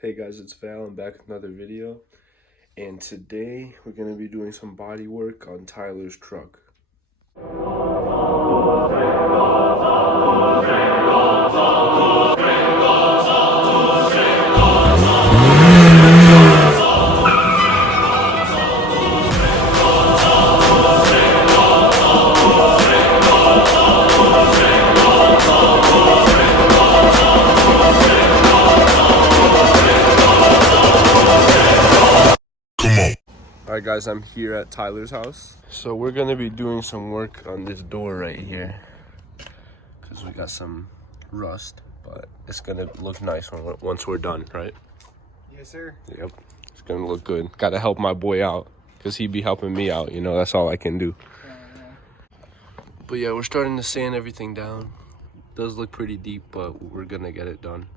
Hey guys, it's Val. I'm back with another video, and today we're going to be doing some body work on Tyler's truck. Alright guys, I'm here at Tyler's house. So we're going to be doing some work on this door right here, because we got some rust, but it's going to look nice once we're done, right? Yes, sir. Yep, it's going to look good. Got to help my boy out, because he be helping me out, you know, that's all I can do. But yeah, we're starting to sand everything down. Does look pretty deep, but we're going to get it done.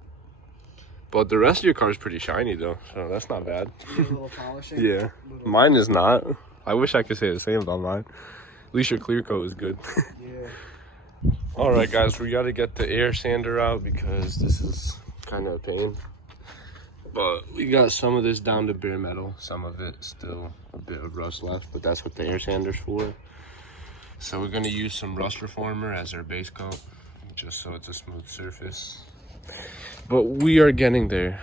But the rest of your car is pretty shiny though, so that's not bad. A little polishing. Yeah, mine is not. I wish I could say the same about mine. At least your clear coat is good. Yeah. All right, guys, we got to get the air sander out because this is kind of a pain. But we got some of this down to bare metal. Some of it still a bit of rust left, but that's what the air sander's for. So we're gonna use some rust reformer as our base coat, just so it's a smooth surface. But we are getting there.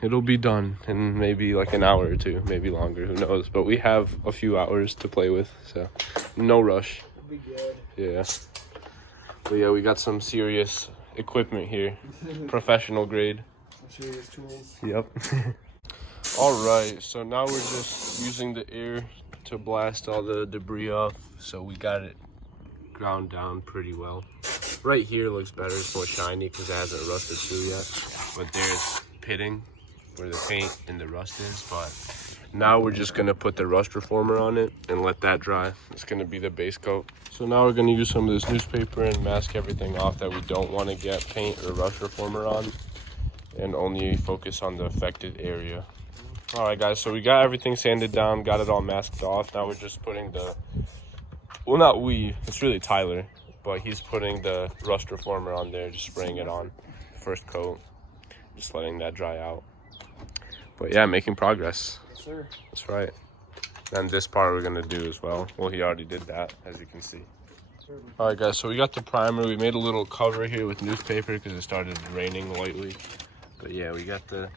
It'll be done in maybe like an hour or two, maybe longer, who knows. But we have a few hours to play with, so no rush. It'll be good. Yeah. But yeah, we got some serious equipment here. Professional grade. Some serious tools. Yep. All right, so now we're just using the air to blast all the debris off. So we got it ground down pretty well. Right here looks better, it's more shiny because it hasn't rusted through yet. But there's pitting where the paint and the rust is. But now we're just gonna put the rust reformer on it and let that dry. It's gonna be the base coat. So now we're gonna use some of this newspaper and mask everything off that we don't want to get paint or rust reformer on, and only focus on the affected area. All right, guys, so we got everything sanded down, got it all masked off. Now we're just putting the, well, not we, it's really Tyler, but he's putting the rust reformer on there, just spraying it on first coat, just letting that dry out. But yeah, making progress. Yes, sir. That's right. And this part we're gonna do as well. Well, he already did that, as you can see. All right, guys, so we got the primer. We made a little cover here with newspaper because it started raining lightly. But yeah, we got the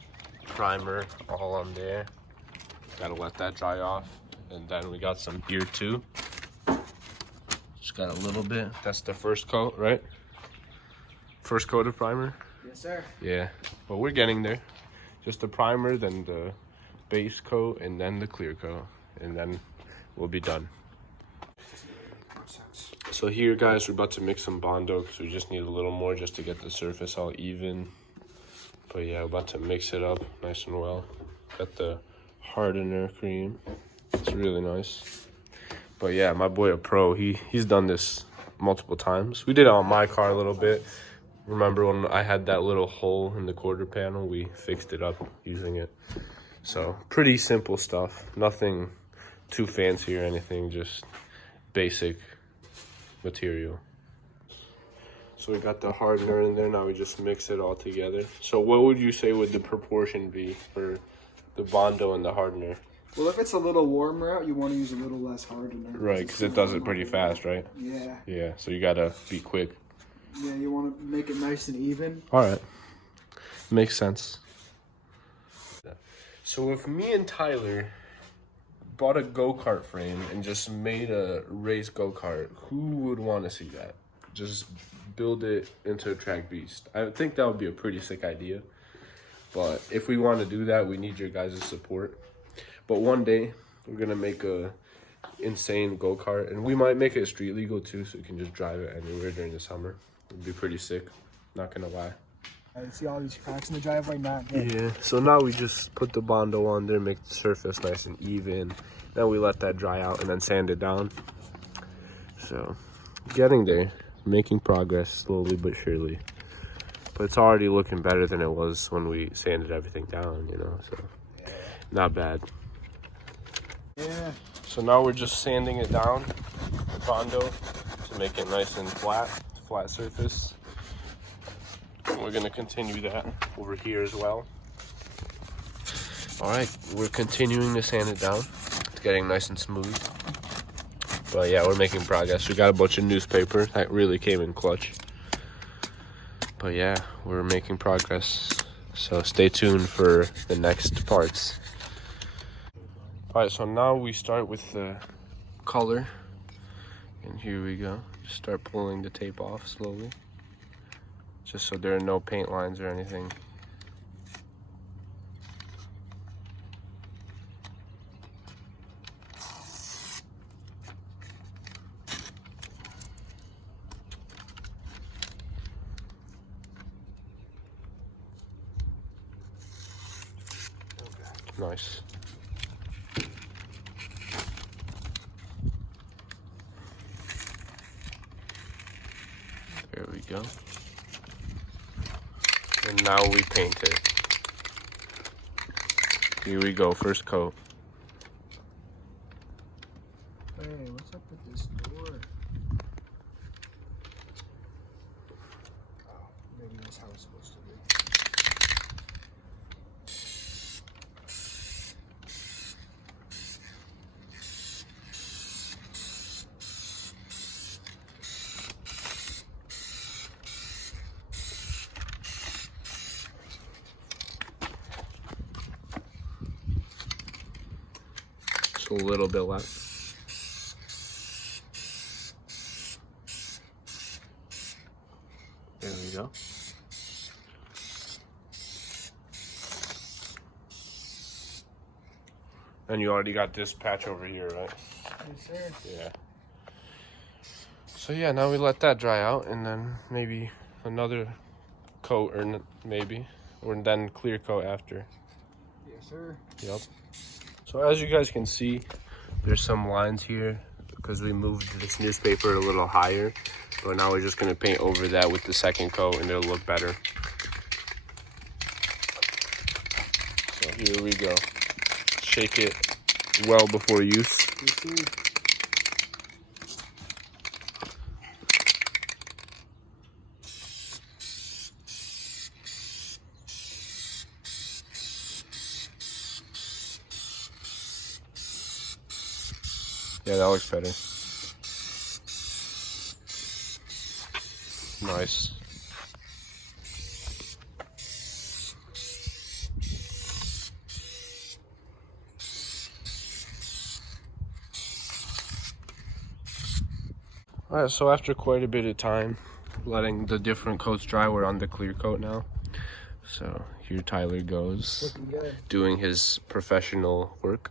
primer all on there. Gotta let that dry off. And then we got some here too. Just got a little bit. That's the first coat, right? First coat of primer? Yes, sir. Yeah, but we're getting there. Just the primer, then the base coat, and then the clear coat. And then we'll be done. So here, guys, we're about to mix some Bondo because we just need a little more just to get the surface all even. But yeah, we're about to mix it up nice and well. Got the hardener cream. It's really nice. But yeah, my boy a pro. He's done this multiple times. We did it on my car a little bit. Remember when I had that little hole in the quarter panel? We fixed it up using it. So pretty simple stuff. Nothing too fancy or anything. Just basic material. So we got the hardener in there. Now we just mix it all together. So what would you say would the proportion be for the Bondo and the hardener? Well, if it's a little warmer out, you want to use a little less hardener. Right, because it does it pretty fast, right? Yeah. Yeah, so you gotta be quick. Yeah, you want to make it nice and even. All right, makes sense. So if me and Tyler bought a go-kart frame and just made a race go-kart, who would want to see that? Just build it into a track beast. I think that would be a pretty sick idea. But if we want to do that, we need your guys' support. But one day, we're going to make a insane go-kart. And we might make it street legal too, so you can just drive it anywhere during the summer. It'd be pretty sick, not going to lie. I see all these cracks in the driveway now. Yeah, so now we just put the Bondo on there, make the surface nice and even. Then we let that dry out and then sand it down. So, getting there. Making progress slowly but surely. But it's already looking better than it was when we sanded everything down, you know, so not bad. Yeah. So now we're just sanding it down, the Bondo, to make it nice and flat surface. And we're gonna continue that over here as well. All right, we're continuing to sand it down. It's getting nice and smooth. But yeah, we're making progress. We got a bunch of newspaper that really came in clutch. But yeah, we're making progress. So stay tuned for the next parts. All right, so now we start with the color. And here we go. Just start pulling the tape off slowly. Just so there are no paint lines or anything. Nice. There we go. And now we paint it. Here we go, first coat. Hey, what's up with this door? Oh, maybe that's how it's supposed to be. Just a little bit left. There we go. And you already got this patch over here, right? Yes, sir. Yeah. So yeah, now we let that dry out, and then maybe another coat, or maybe, or then clear coat after. Yes, sir. Yep. So as you guys can see, there's some lines here because we moved this newspaper a little higher. But now we're just gonna paint over that with the second coat, and it'll look better. So here we go. Shake it well before use. Yes, sir. Yeah, that looks better. Nice. All right, so after quite a bit of time letting the different coats dry, we're on the clear coat now. So here Tyler goes, Looking good. doing his professional work.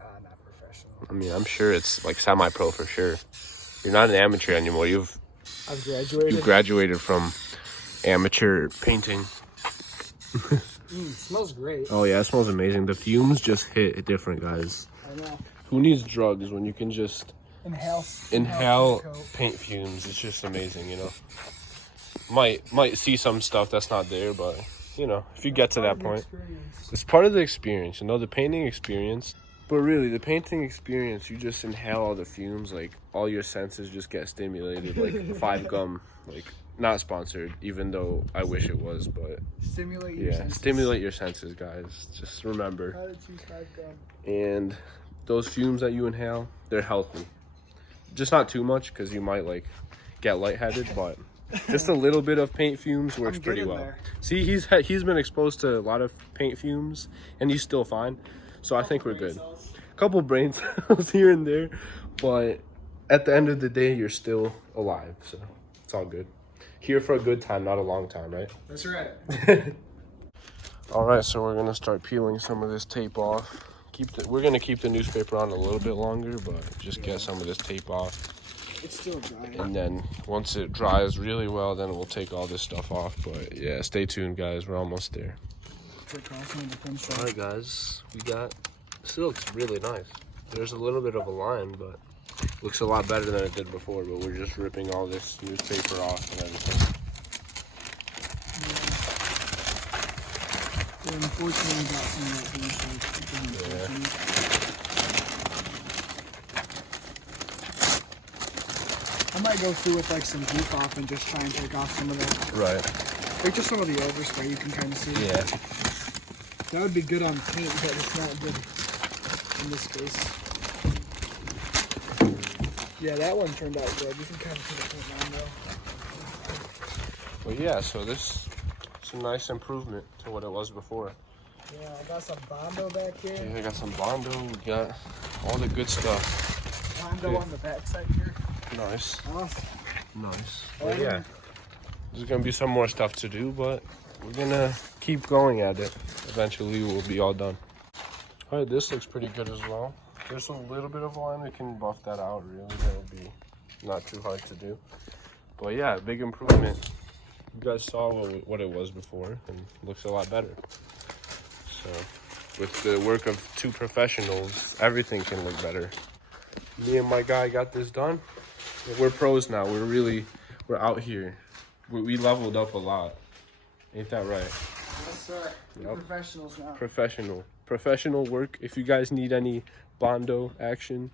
Not professional. I mean, I'm sure it's like semi-pro for sure. You're not an amateur anymore. I've graduated. You graduated from amateur painting. Smells great. Oh yeah, it smells amazing. The fumes just hit different, guys. I know. Who needs drugs when you can just Inhale paint fumes? It's just amazing, you know. Might see some stuff that's not there, but you know, if you get to that point, it's part of the experience, you know, the painting experience. But really, the painting experience, you just inhale all the fumes, like all your senses just get stimulated, like 5 Gum, like not sponsored, even though I wish it was, but Stimulate your senses. Stimulate your senses, guys. Just remember. How to choose 5 Gum. And those fumes that you inhale, they're healthy. Just not too much, because you might like get lightheaded, but just a little bit of paint fumes works pretty well. There. See, he's been exposed to a lot of paint fumes, and he's still fine. So I think we're good. A couple brain cells here and there, but at the end of the day, you're still alive, so it's all good. Here for a good time, not a long time, right? That's right. All right, so we're gonna start peeling some of this tape off. We're gonna keep the newspaper on a little bit longer, but just get some of this tape off. It's still dry. And then once it dries really well, then we'll take all this stuff off. But yeah, stay tuned, guys. We're almost there. All right, guys, still looks really nice. There's a little bit of a line, but looks a lot better than it did before. But we're just ripping all this newspaper off and everything. Yeah, unfortunately, we got some of that paint. I might go through with like some goof off and just try and take off some of that. Right. Like just some of the overspray, you can kind of see. Yeah. That would be good on paint, but it's not good in this case. Yeah, that one turned out good. You can kind of put the paint on though. Well, yeah, so this is a nice improvement to what it was before. Yeah, I got some Bondo back here. Yeah, I got some Bondo. We got all the good stuff. Bondo on the back side here. Nice. Awesome. Nice. Well, yeah, there's going to be some more stuff to do, but we're going to keep going at it. Eventually, we'll be all done. All right, this looks pretty good as well. There's a little bit of line. We can buff that out, really. That'll be not too hard to do. But yeah, big improvement. You guys saw what it was before, and it looks a lot better. So, with the work of 2 professionals, everything can look better. Me and my guy got this done. We're pros now. We're out here. We leveled up a lot. Ain't that right? Yes, sir. We're professionals now. Professional work. If you guys need any Bondo action,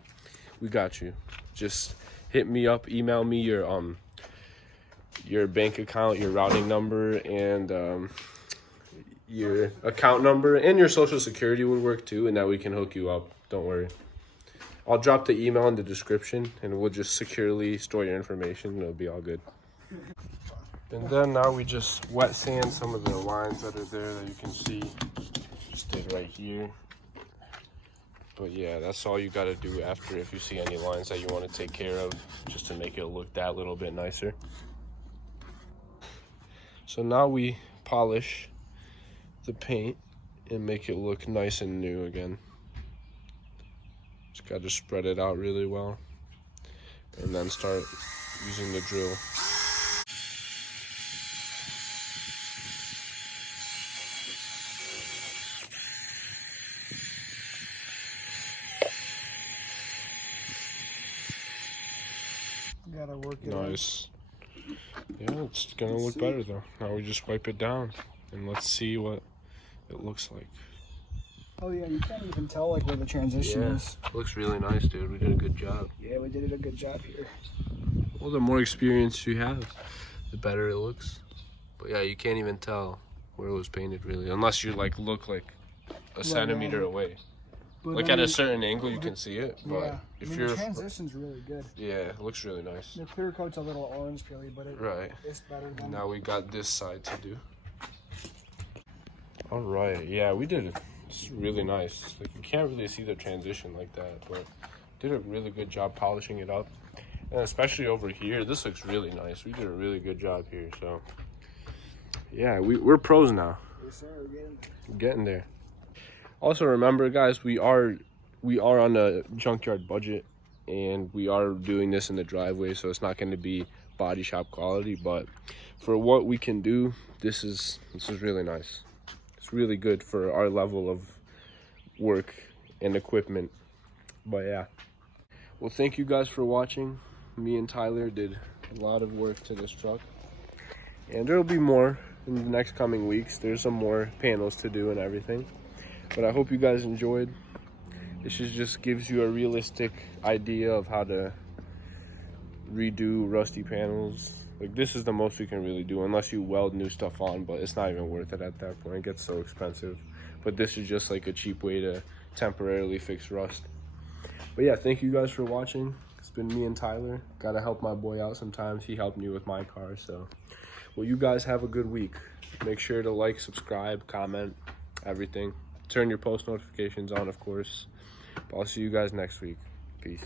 we got you. Just hit me up, email me your bank account, your routing number, and your account number, and your social security would work too, and that we can hook you up. Don't worry. I'll drop the email in the description, and we'll just securely store your information, and it'll be all good. And then now we just wet sand some of the lines that are there that you can see. Just did right here. But yeah, that's all you got to do after if you see any lines that you want to take care of, just to make it look that little bit nicer. So now we polish the paint and make it look nice and new again. Just got to spread it out really well and then start using the drill. Gotta work it Nice. Yeah, it's gonna look better though. Now we just wipe it down and let's see what it looks like. Oh yeah, you can't even tell like where the transition is. Looks really nice, dude. We did a good job. Yeah, we did a good job here. Well, the more experience you have, the better it looks. But yeah, you can't even tell where it was painted really, unless you like look like a centimeter away. But Like at a certain angle, you can see it. But yeah, if the transition's really good. yeah, it looks really nice. The clear coat's a little orange peely, but it's better than. Now we got this side to do. All right, yeah, we did it. It's really nice. Like you can't really see the transition like that, but did a really good job polishing it up. And especially over here, this looks really nice. We did a really good job here. So yeah, we're pros now. Yes, sir. We're getting there. Also remember, guys, we are on a junkyard budget, and we are doing this in the driveway, so it's not going to be body shop quality, but for what we can do, this is really nice. It's really good for our level of work and equipment. But yeah, well, thank you guys for watching. Me and Tyler did a lot of work to this truck, and there'll be more in the next coming weeks. There's some more panels to do and everything. But I hope you guys enjoyed. This just gives you a realistic idea of how to redo rusty panels. Like this is the most we can really do, unless you weld new stuff on, but it's not even worth it at that point. It gets so expensive. But this is just like a cheap way to temporarily fix rust. But yeah, thank you guys for watching. It's been me and Tyler. Gotta help my boy out sometimes. He helped me with my car, so. Well, you guys have a good week. Make sure to like, subscribe, comment, everything. Turn your post notifications on, of course. But I'll see you guys next week. Peace.